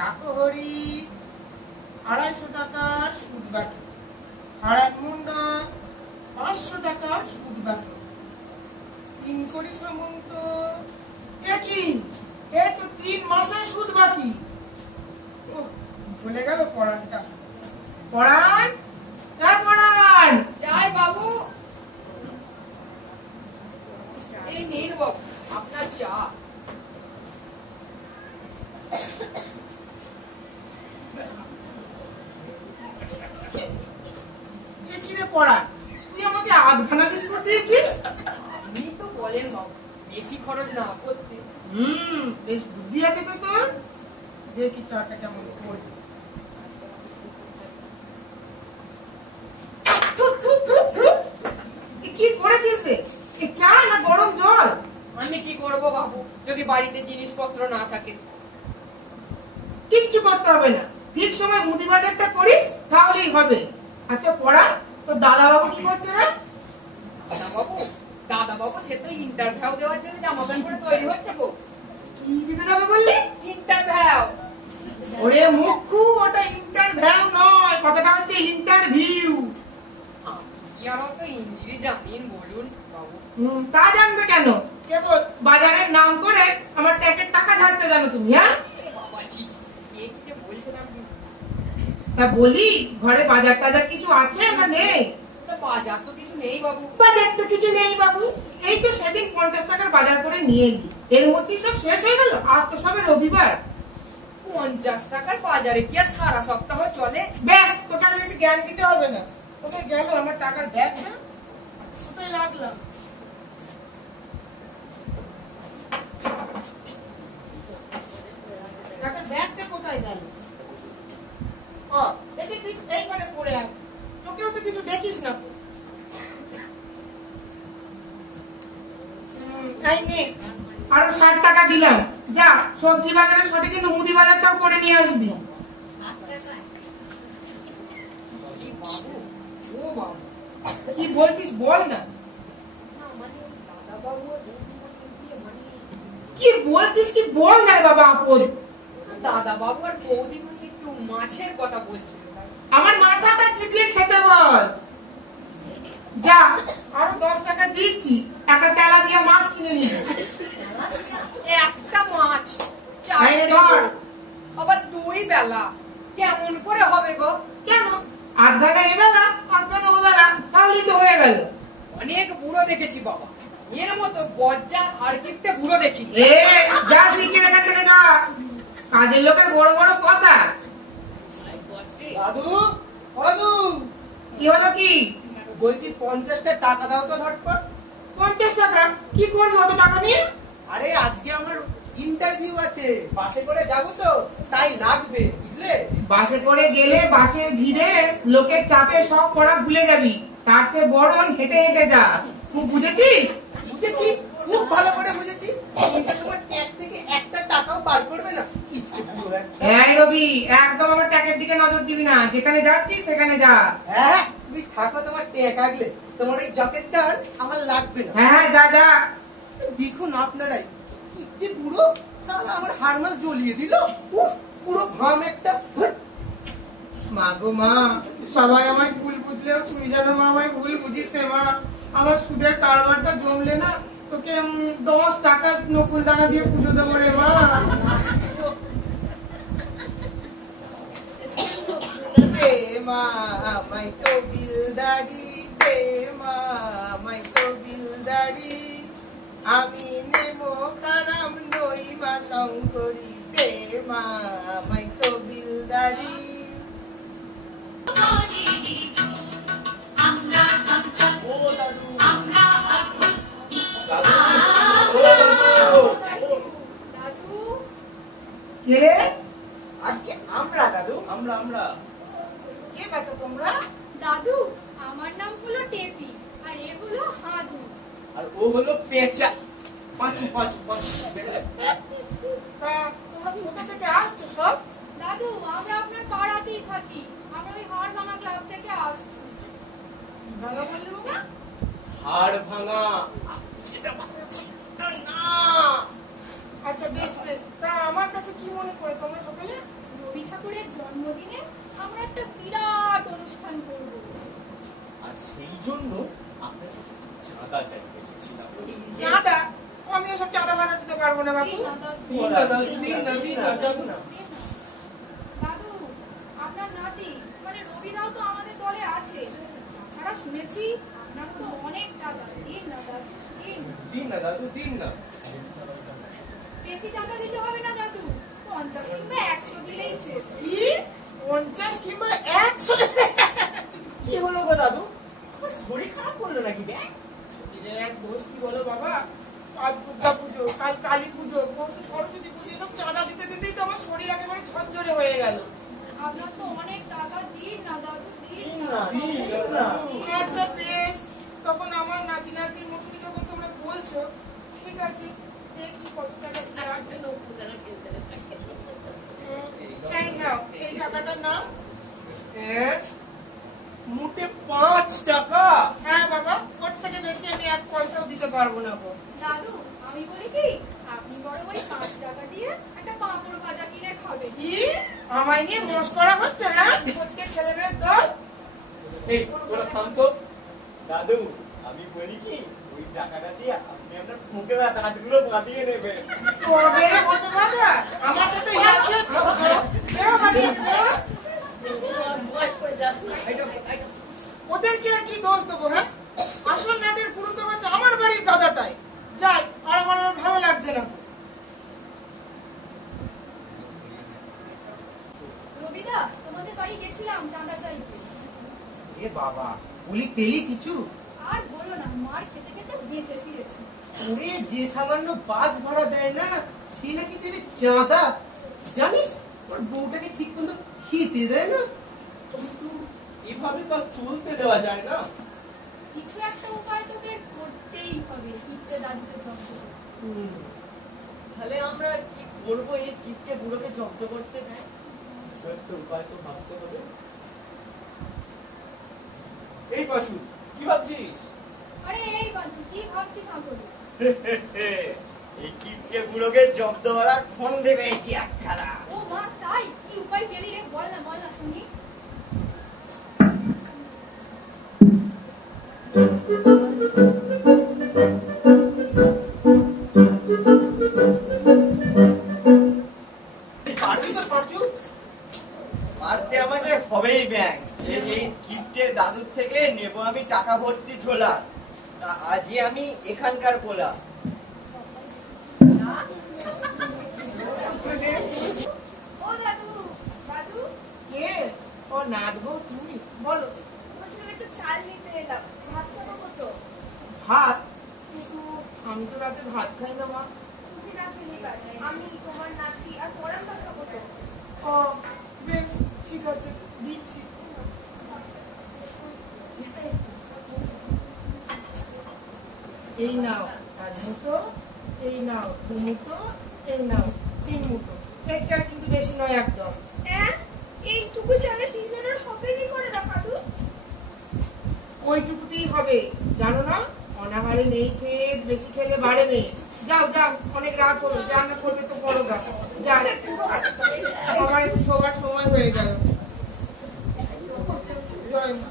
রাকহরি 250 টাকার সুদ বাকি, হারান মন্ডল 500 টাকার সুদ বাকি, 3 কোটি সামন্ত একই এর তো 3 মাসের সুদ বাকি। চলে গেল পড়ানটা। পড়ান পড়ান যাই বাবু, এই নিন বাবু আপনার চা। পড়া তুই আমাকে আধখানা বিস্কুট দিয়েছিস। আপনি তো বলেন বাবু বেশি খরচ না করতে। বেশ বুদ্ধি আছে তো তোর। দেখি চাটা কেমন পড়ে। কি করেছিস রে? চা না গরম জল? আমি কি করবো বাবু যদি বাড়িতে জিনিসপত্র না থাকে? কিচ্ছু করতে হবে না, ঠিক সময় মুদি বাজারটা করিস তাহলেই হবে। আচ্ছা পড়া, তোর দাদা বাবু কি করছে রে? দাদা বাবু সে তো ইন্টারভিউ দেওয়ার জন্য জামা প্যান্ট পরে তৈরি হচ্ছে গো। কি দিতে যাবে বললি? ইন্টারভিউ। ওরে মুখু, ওটা ইন্টারভিউ নয়, কথাটা হচ্ছে ইন্টারভিউ। কি আর তো ইংরেজি জানেন বলুন বাবু। তা জানবে কেন? কেবল বাজারের নাম করে আমার ট্যাক্সের টাকা ঝাড়তে জানো তুমি? হ্যাঁ বাবা জি, এই কি বলছেন আপনি? তা বলি ঘরে বাজার টাজার কিছু আছে না নেই? বাজার তো কিছু নেই বাবু। বাজার তো কিছু নেই বাবু, এই তো সেদিন 50 টাকার বাজার করে নিয়ে এলি, এর মধ্যেই সব শেষ হয়ে গেল। আজ তো সবে রবিবার। 50 টাকার বাজারে কি আর সারা সপ্তাহ চলে? ব্যাস, তোকে আর বেশি জ্ঞান দিতে হবে না। ওকে গেল আমার টাকার ব্যাগটা, কোথায় রাখলাম? টাকার ব্যাগটা কোথায় গেল? ও দেখেছিস এইখানে পড়ে আছে, তোকেও তো কিছু দেখিস না। এই নে, আরো 60 টাকা দিলাম, যা সবজি বাজারের সাথে কিন্তু মুদি বাজারটাও করে নিয়ে আসবি। কি বলছিস বল না। কি বলছিস কি বল না বাবা। আপদ দাদা বাবু আর বৌদি একটু মাছের কথা বলছিল। আমার মাথাটা চিপিয়ে খেতে বল। যা, আরো 10 টাকা দিচ্ছি, একটা তেলাপিয়া মাছ কিনে নিবি। একটা মাছ ধর। আবার 2 বেলা কেমন করে হবে গো? কেন? আধ ঘন্টা এবেলা, আধ ঘন্টা ওবেলা, তাহলেই তো হয়ে গেল। অনেক বুড়ো দেখেছি বাবা, এর মতো বজ্জা আর কিপটে বুড়ো দেখি। যা শিখে এখান থেকে যা, কাজের লোকের বড় বড় কথা। দাদু, দাদু কি হলো কি? বলছি 50টা টাকা দাও তো ঝটপট। 50 টাকা? কি করবো অত টাকা নিয়ে? আরে আজকে আমার ইন্টারভিউ আছে, বাসে করে যাবো তো তাই লাগবে, বুঝলে? বাসে করে গেলে বাসের ভিড়ে লোকের চাপে সব পড়া ভুলে যাবি, তার চেয়ে বরং হেঁটে হেঁটে যা। তুই বুঝেছিস? বুঝেছি, খুব ভালো করে বুঝেছি। কিন্তু তোমার ট্যাগ থেকে একটা টাকাও বার করবে না। হ্যাঁ রবি, একদম আমার ট্যাগের দিকে নজর দিবি না, যেখানে যাচ্ছিস সেখানে যা। হ্যাঁ তুমি থাকো, তোমার ট্যাগ আগলে তোমার এই জ্যাকেটটা আমার লাগবে না। হ্যাঁ যা যা। দেখুন আপনারাই কি বুড়ো, সালা আমার হারমাস জ্বলিয়ে দিল। উফ, পুরো ভাম একটা। মা গো মা, সবাই আমায় ভুল বুঝলেও তুই যেন মা আমায় ভুল বুঝিস রে মা। আমার সুদের কারবারটা জমলে না, তোকে 10 টাকা নকুল দানা দিয়ে পুজো দেবো রে মা। মা আমায় তো বিলদারি দে, মা আমায় তো বিলদারি, আমি নেবো খানা রং করি দে মা আমায় তো বিলদারি। ও দাদু দাদু কে রে? আজকে আমরা দাদু আমরা কে বাচ্চা তোমরা? দাদু আমার নাম হলো টেপি আর এ হলো হাদু। আর ও হলো পেঁচা। পাঁচু পাঁচু পাঁচু তা তোমরা কোথা থেকে আসছো সব? দাদু আমরা আপনার পাড়াতেই থাকি, আমরা ওই হাড় ভাঙা ক্লাব থেকে আসছি। ভাঙা বললে বাবা? হাড় ভাঙা। যেটা ভাবছি তা না। আচ্ছা বেশ বেশ, তা আমার কাছে কি মনে করে তোমরা সকালে? রবি ঠাকুরের জন্মদিনে আমরা একটা বিরাট অনুষ্ঠান করব। আর সেই জন্য আপনার কাছে চাঁদা চাইতে এসেছিলাম। চাঁদা? আমি ওসব চাঁদা ফাঁদা দিতে পারবো না বাবু। দিন না দাদু, দিন না দাদু, দিন না, দিন না, দাদু না। দিন না। দাদু আপনার নাতি মানে রবিদাও তো আমাদের দলে আছে, তাছাড়া শুনেছি আপনার তো অনেক টাকা। দিন না দাদু, দিন। দিন না দাদু, দিন না। বেশি টাকা দিতে হবে না দাদু, 50 কিংবা 100 দিলেই চলবে। কি 50 কিংবা 100? কি হলো গো দাদু? আমার শরীর খারাপ করলো নাকি বে? এর এক দোষ কি বলো বাবা, আজ দুর্গা পুজো, কাল কালী পুজো, পরশু সরস্বতী পুজো, সব চাঁদা দিতে দিতেই তো আমার শরীর একেবারে ঝরঝরে হয়ে গেল। আপনার তো অনেক টাকা, দিন না দাদু, দিন দিন না। না, দিন না। আচ্ছা বেশ, তখন আমার নাতি নাতির মতনই যখন তোমরা বলছো, ঠিক আছে দেখি কত টাকা দিতে আছে। এই নাও, এই টাকাটা নাও। মোটে 5 টাকা। হ্যাঁ বাবা, ওর থেকে বেশি আমি 1 পয়সাও দিতে পারবো না গো। দাদু আমি বলি কি, আপনি বরং ওই 5 টাকা দিয়ে একটা পাঁপড় ভাজা কিনে খাবেন। কি আমায় নিয়ে মস্করা হচ্ছে? হ্যাঁ, আজকে ছেলেমেয়ের দল। এই তোরা থাম তো। দাদু আমি বলি কি, ওই টাকাটা দিয়ে আপনি আপনার মুখে না দাঁতগুলো বাঁধিয়ে নেবেন। তোদের কত ভাগা? আমার সাথে ইয়ার্কি হচ্ছে? বেরো বাড়ি, বেরো। ওদেরকে আর কি দোষ দেবো? হ্যাঁ, আসল নাটের পুরোটা হচ্ছে আমার বাড়ির দাদাটাই। যাই, আর আমার আর ভালো লাগছে না। রবিদা তোমাদের বাড়ি গেছিলাম চাঁদা চাইতে। এ বাবা, বলি পেলি কিছু? আর বলো না, মার খেতে খেতে বেঁচে ফিরেছি। ওরে যে সামান্য বাস ভাড়া দেয় না, সে নাকি দেবে চাঁদা। জানিস ওর বউটাকে ঠিক মতো খেতে দেয় না। কিন্তু এভাবে তো আর চলতে দেওয়া যায় না। কিছু একটা উপায় তো বের করতেই হবে, কিপটে দাদুকে জব্দ করতে। তাহলে আমরা কি করবো এই কিপটে বুড়োকে জব্দ করতে? কিছু একটা উপায় তো ভাবতে হবে। এই পাশু, কি ভাবছিস? আরে এই বাজু, কি ভাবছিস আমাকে? এই কিপটে বুড়োকে জব্দ করার ফোন দেবে এই চিয়াখানা। ও মা, তাই? কি উপায় পেলি রে? বল না শুনি। মারতে আমাকে হবেই ব্যাংক। এই কিপ্টের দাদুর থেকে নেব আমি টাকা ভর্তি ঝোলা। আজই আমি এখানকার পোলা। ও দাদু, দাদু কে? ও নাচবো তুমি? বলো। বলছিলাম একটু চাল নিতে এলাম, ভাত চাপা কত? ভাত? কিন্তু আমি তো রাতে ভাত খাই না মা। তুমি রাতে নিবা, আমি তোমার নাতি আর পরানটা খাবো তো। ও বেশ, ঠিক আছে, দিচ্ছি। এই নাও 1 মুঠো, এই নাও 2 মুঠো, এই নাও 3 মুঠো। এর চাল কিন্তু বেশি নয় একদম। এইটুকু চালে 3 জনের হবে কি করে না দাদু? ওইটুকুতেই হবে, জানো না? অনাহারে নেই খেয়ে বেশি খেলে বাড়ে মেয়ে। যাও যাও, অনেক রাত হলো, রান্না করবে তো বড় গা। যাও, আমার একটু শোবার সময় হয়ে গেল। জয় মা।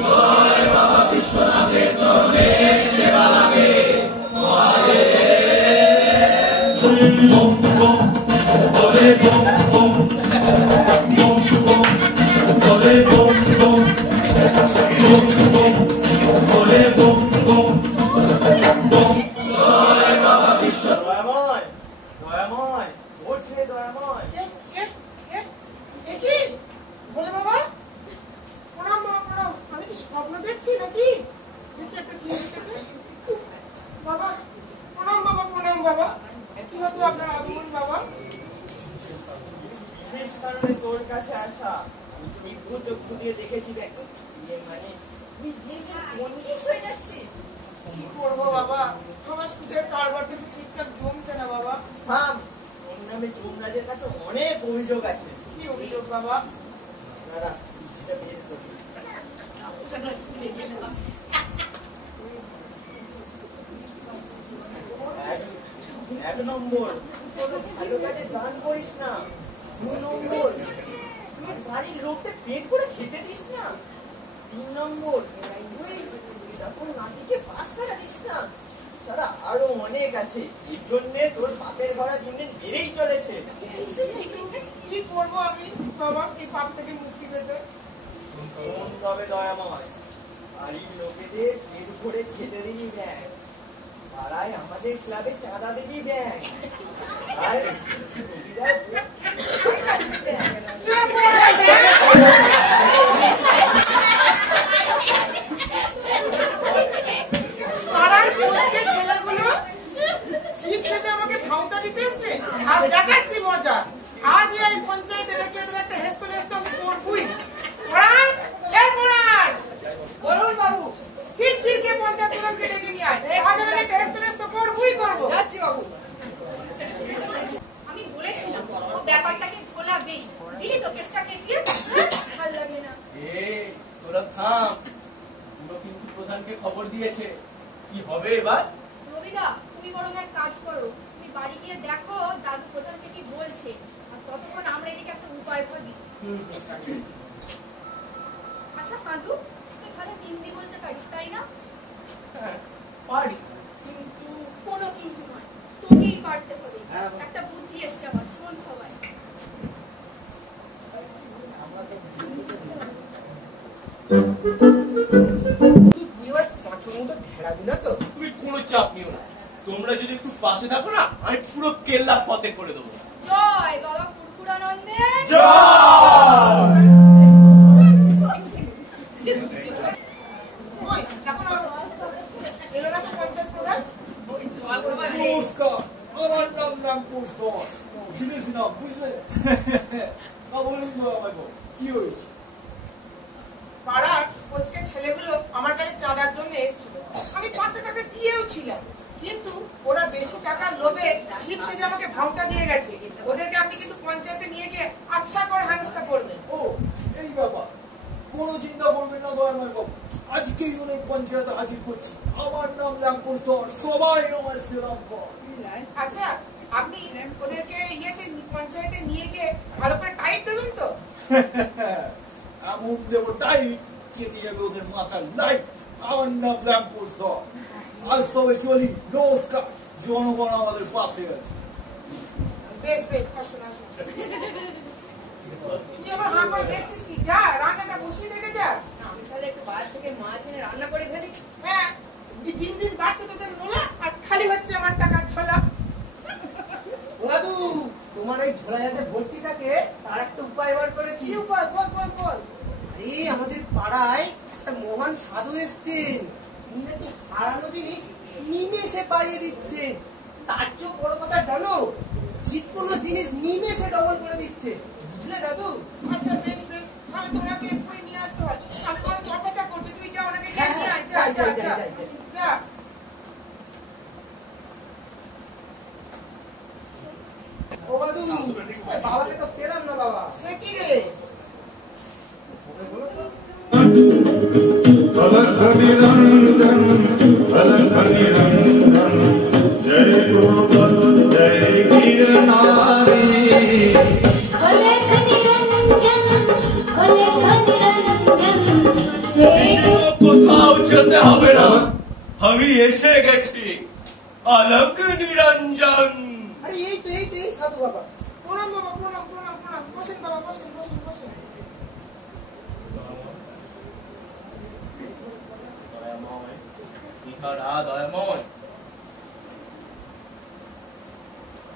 জয় বাবা। দয়াময়, দয়াময়, ওঠ রে দয়াময়। এ কি? বলে বাবা, প্রণাম বাবা, প্রণাম। আমি কি স্বপ্ন দেখছি নাকি? দেখি একটা চিঠি দেখে। বাবা, প্রণাম বাবা, প্রণাম বাবা। কি হতো আপনার আগমন বাবা? বিশেষ কারণে তোর কাছে আসা। আমি তীব্র চক্ষু দিয়ে দেখেছি দেখ, মানে তুই দিন বন্দিশ হয়ে যাচ্ছিস। কি করবো বাবা? আমার সুদের কারবার কিন্তু ঠিকঠাক জমছে না বাবা। থাম, তোর নামে যমরাজের কাছে অনেক অভিযোগ আছে। কি অভিযোগ বাবা? দাঁড়া, চিঠিটা বের করি। এক নম্বর, কোনো ভালো কাজে দান করিস না। 2 নম্বর, তুই বাড়ির লোককে পেট করে খেতে দিস না। 3 নম্বর, তুই যখন নাতিকে পাস করা দিস না। ছাড়া আরো অনেক আছে। এই জন্যে তোর পাপের ভরা দিন দিন বেড়েই চলেছে। কি করবো আমি বাবা এই পাপ থেকে মুক্তি পেতে? শোন তবে দয়াময়, বাড়ির লোকেদের পেট ভরে খেতে দিবি ব্যাং, পাড়ায় আমাদের ক্লাবে চাঁদা দিবি ব্যাং, আর রবিবার পাড়ার কোচকে ছেলেগুলো শিব সেজে আমাকে ভাওতা দিতে এসছে। আজ দেখাচ্ছি মজা। আজ এই পঞ্চায়েতে রেখে এদের একটা হেস্ত নেস্ত আমি করবই। পড়ান, এ পড়ান। বলুন বাবু। চিরচিরকে পঞ্চায়েত প্রধানকে ডেকে নিয়ে আয়। আজ আমি একটা হেস্ত নেস্ত করবই করবো। যাচ্ছি বাবু। আমি বলেছিলাম ও ব্যাপারটাকে ঝোলাবেই। দিলি তো কেসটা কেচিয়ে? ভালো লাগে না। তোরা থাম, পুরো কিন্তু প্রধানকে খবর দিয়েছে। কি হবে এবার? রবিদা, তুমি বরং এক কাজ করো, তুমি বাড়ি গিয়ে দেখো দাদু প্রধানকে কি বলছে, আর ততক্ষণ আমরা এদিকে একটা উপায় ভাবি। আচ্ছা কাদু, তুই ভালো হিন্দি বলতে পারিস তাই না? হ্যাঁ পারি, কিন্তু কোনো কিন্তু নয়, তোকেই পারতে হবে। একটা বুদ্ধি এসছে আমার, শোন সবাই। তুই এবার পাঁচশোর মতো ঘেরাবি না তো? তুমি কোনো চাপ নিও না। তোমরা যদি একটু পাশে থাকো না, আমি পুরো কেল্লা ফতে করে দেবো। জয় বাবা কুরকুরানন্দের ওই, এখন এলো না তো পঞ্চায়েত প্রধান? নমস্কার, আমার নাম রামপুর দাস, বিদেশি নাম বুঝলেন? বলুন তো আমাকে কি হয়েছে? পাড়ার কোচকে ছেলেগুলো আমার কাছে চাঁদার জন্য এসেছিল। আমি 500 টাকা দিয়েও ছিলাম, কিন্তু ওরা বেশি টাকার লোভে শিব সেজে আমাকে ভাওতা দিয়ে গেছে। ওদেরকে আপনি কিন্তু পঞ্চায়েতে নিয়ে গিয়ে আচ্ছা করে হেনস্থা করবেন। ও এই ব্যাপার, কোনো চিন্তা করবেন না দয়াময় বাবু, আজকেই অনেক পঞ্চায়েতে হাজির করছি। আমার নাম রামপুর দাস, সবাই আমার সেরাম কর। আচ্ছা, আপনি ওদেরকে ইয়েতে পঞ্চায়েতে নিয়ে গিয়ে ভালো করে টাইট দেবেন তো? এমন দেবো তাই কেটে যাবে ওদের মাথার লাইট। আমার নাম রামপুর দাস। আজ তবে চলি, নমস্কার। জনগণ আমাদের পাশে আছে। বেশ বেশ, আসুন আসুন। তুই আবার হাঁ করে দেখছিস কি? যা রান্নাটা বসিয়ে দেখে যা। আমি তাহলে একটু বাজার থেকে মাছ এনে রান্না করে ফেলি। হ্যাঁ, দিন দিন বাড়ছে তোদের নোলা, আর খালি হচ্ছে আমার টাকার ছোলা। দাদু, তোমার ওই ঝোলা যাতে ভর্তি থাকে তার একটা উপায় বার করেছি। কি উপায়? বল বল বল। আরে আমাদের পাড়ায় একটা মহান সাধু এসছেন, উনি নাকি হারানো জিনিস নিমেষে পাইয়ে দিচ্ছে। তার চেয়েও বড় কথা জানো, যে কোনো জিনিস নিমেষে ডবল করে দিচ্ছে। বুঝলে দাদু? আচ্ছা বেশ বেশ, তাহলে তোমাকে এক্ষুনি নিয়ে আসতে হয়। আমি কোনো অপেক্ষা করছি, তুই যা ওনাকে গিয়ে নিয়ে আয়। যা যা যা যা। ও দাদু, বাবাকে তো পেলাম না বাবা। সে কি রে? अलख निरंजन जय गुरुपद जय गिरनारी अलख निरंजन जय কোথাও যেতে হবে না, আমি এসে গেছি। अलख निरंजन। আরে এই তো এই সাধু বাবা। প্রণাম বাবা, প্রণাম প্রণাম প্রণাম। বসেন বাবা, বসেন বসেন বসেন। था रहा दयामय।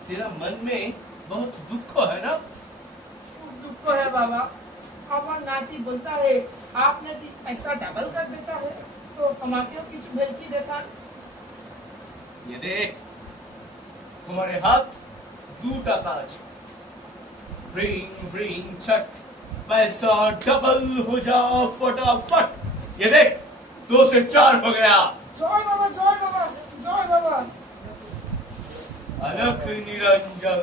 तेरा मन में बहुत दुख है ना? दुख है बाबा। আমার নাতি বলता है आपने भी ऐसा डबल कर देता है तो हमारे कुछ भेलती देता। ये देख, तुम्हारे हाथ 2 টাকা আছে। रिंग रिंग चक, पैसा डबल हो जा फटाफट। ये देख, 2 से 4 हो गया। জয় বাবা জয় বাবা জয় বাবা अलख निरंजन।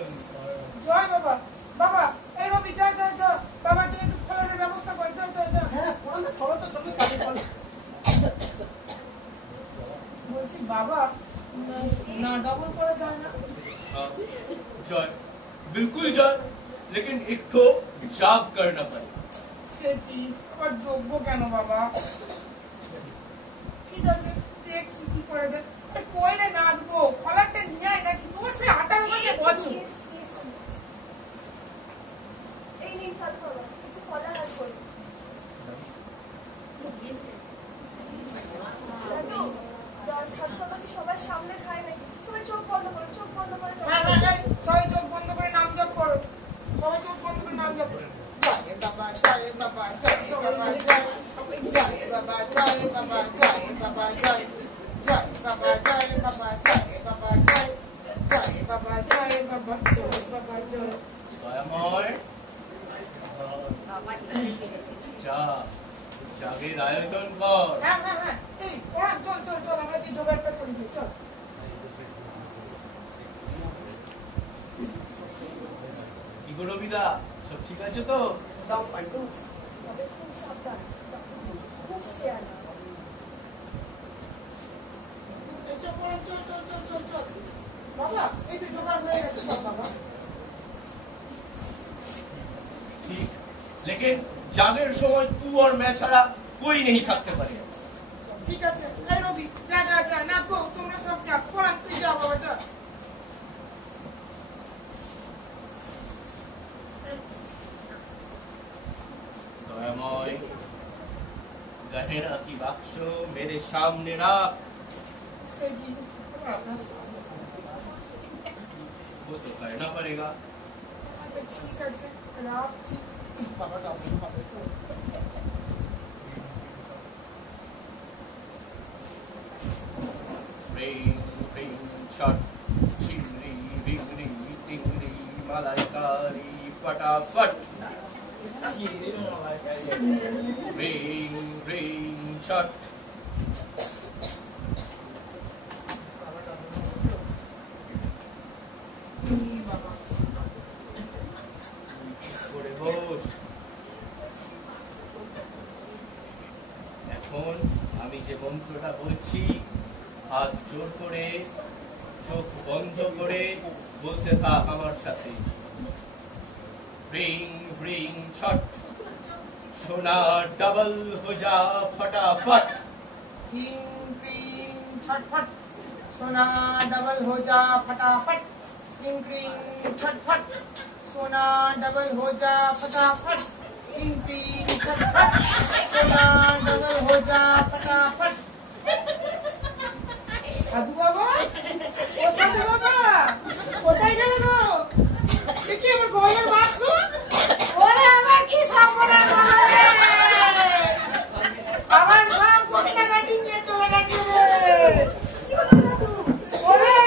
জয় বাবা। বাবা এই রবি যা যা যা বাবা তুমি একটু ফলের ব্যবস্থা করে যাও যাও যাও। হ্যাঁ চলো তো তুমি কাজে চলো। বলছি বাবা না ডবল করে যায় না? हाँ, जय, बिल्कुल जय, लेकिन एक तो जाग करना पड़ेगा। সে কি আবার যোগ্য কেন বাবা? ঠিক আছে দেখছি কি করে দে। কইলে নাচবো কলারটা নিয়ে আয় নাকি তোর সে 18 মাসে বছর। এই নিন সাথে বাবা একটু কলা হাত করি। সবার সামনে খায় নাকি? সবাই চোখ বন্ধ করো, চোখ বন্ধ করে হ্যাঁ হ্যাঁ হ্যাঁ সবাই চোখ বন্ধ করে নাম জপ করো। সবাই চোখ বন্ধ করে নাম জপ করো। জয় বাবা জয় বাবা জয় বাবা জয় জয় বাবা জয় বাবা জয় বাবা জয় জয় বাবা জয় বাবা জয় বাবা জয় জয় বাবা জয় বাবা জয় বাবা জয়। দয়াময়, যা, জাগের আয়োজন কর। হ্যাঁ হ্যাঁ হ্যাঁ এই ওরা চল চল চল আমরা কি জোগাড়টা করে দিই চল। কি গো রবিদা, সব ঠিক আছে তো? দাও পাইতো। তবে খুব সাবধান, খুব শেয়ার। এই চল চল চল চল চল চল বাবা এই যে জোগাড় হয়ে গেছে সব বাবা। ठीक, लेकिन जागेर समय तू और मैं छड़ा कोई नहीं थकते पड़ेगा। ঠিক আছে এই রবি যা যা যা নাচবো তোমরা সব যা পড়া তুই যা বাবা যা। दयामय, गहना की बाक्स मेरे सामने रख। সে কি वो तो करना पड़ेगा। আচ্ছা ঠিক আছে রাখছি। বাবা যাও Ring, ring, shot, chingri, ringri, tingri, malaikari, फटाफट। Ring, ring, shot। করে বস। এখন আমি যে মন্ত্রটা বলছি হাত জোর করে চোখ বন্ধ করে বলতে থাক আমার সাথে। রিং রিং ছট, সোনা डबल हो जा फटाफट। टिंग टिंग छटफट सोना डबल हो जा फटाफट। टिंग टिंग छटफट सोना डबल हो जा फटाफट। टिंग टिंग छटफट सोना डबल हो जा फटाफट। সাধু বাবা ও সাধু বাবা কোথায় গেলে গো? দেখি আমার গলার বাক্স। ওরে আমার কি সর্বনাশ হলো রে। আমার সব কোটি টাকা নিয়ে চলে গেছে রে। ওরে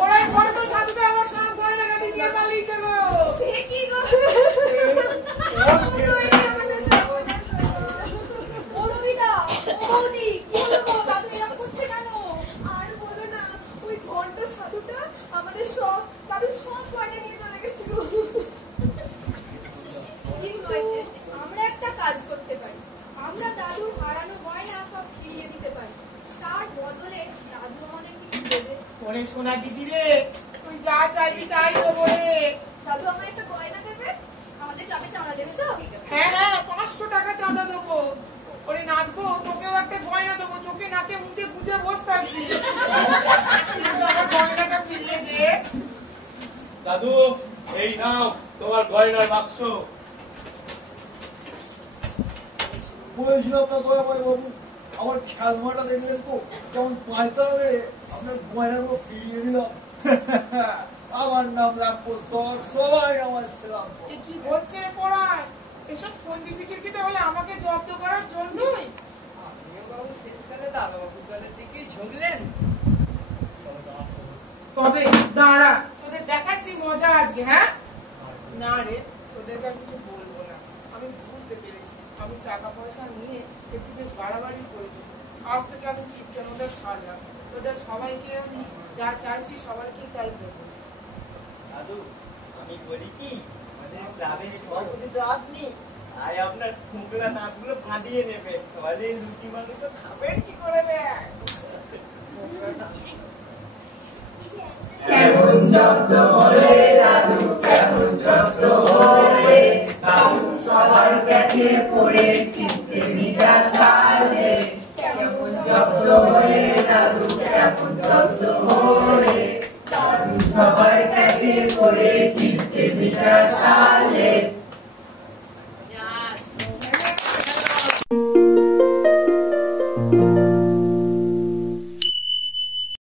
ওরে বড় সাধুটা আমার সব গয়না গাড়ি নিয়ে পালিয়েছে গো। সে কি গো? ও রবিদা, ও বৌদি, কি হলো গো? দাদু এরকম করছে কেন? আর বলো না, ওই ঘন্ট সাধুটা আমাদের সব দাদুর সব গয়না নিয়ে চলে গেছে গো। কিন্তু নয়তো আমরা একটা কাজ করতে পারি, আমরা দাদুর হারানো গয়না সব ফিরিয়ে দিতে পারি। তার বদলে দাদু আমাদের কিছু দেবে। ওরে সোনা দিদি রে তুই যা চাইবি তাই দেবো রে। দাদু আমরা একটা গয়না দেবে, আমাদের ক্লাবে চাঁদা দেবে তো? হ্যাঁ হ্যাঁ 500 টাকা চাঁদা দেবো। ওরে নাচবো তোকেও একটা গয়না দেবো, চোখে নাকে মুখে বুঝে বসে থাকবি। কিন্তু আমার গয়নাটা ফিরিয়ে দে। দাদু, এই নাও তোমার গয়নার বাক্স। বলেছিলাম না দয়াময় বাবু আমার খেলমাটা দেখলেন তো কেমন পাইতে হবে আপনার গয়নাগুলো ফিরিয়ে দিলাম। আমার নাম রামপ্রসাদ, সবাই আমার সেলাম। এ কি হচ্ছে রে পড়ায়? এসব ফন্দি বিক্রি হলে আমাকে জব্দ করার জন্যই। আপনিও বাবু শেষকালে দাদাবাবুর দলের দিকেই ঝুঁকলেন। তবে দাঁড়া, তোদের দেখাচ্ছি মজা আজকে। হ্যাঁ না রে, তোদেরকে আর কিছু বলবো না। আমি বুঝতে পেরেছি আমি টাকা পয়সা নিয়ে একটু বেশ বাড়াবাড়ি করেছি। আজ থেকে আমি ওদের ছাড়লাম। তোদের সবাইকে যা চাইছি সবাইকে তাই দেবো। দাদু আমি বলি কি আমাদের ক্লাবের সভাপতি তো আপনি, তাই আপনার ঠুকরা দাঁতগুলো ফাটিয়ে নেবে, তাহলে লুচি মাংস খাবেন কি করে দেয়? কেমন জব্দ হলে দাদু, কেমন জব্দ হলে দাদু সবার কাছে পড়ে চিনতে মিলা ছাড়ে। কেমন জব্দ হলে দাদু, কেমন জব্দ হলে দাদু সবার কাছে পড়ে চিনতে মিলা ছাড়ে।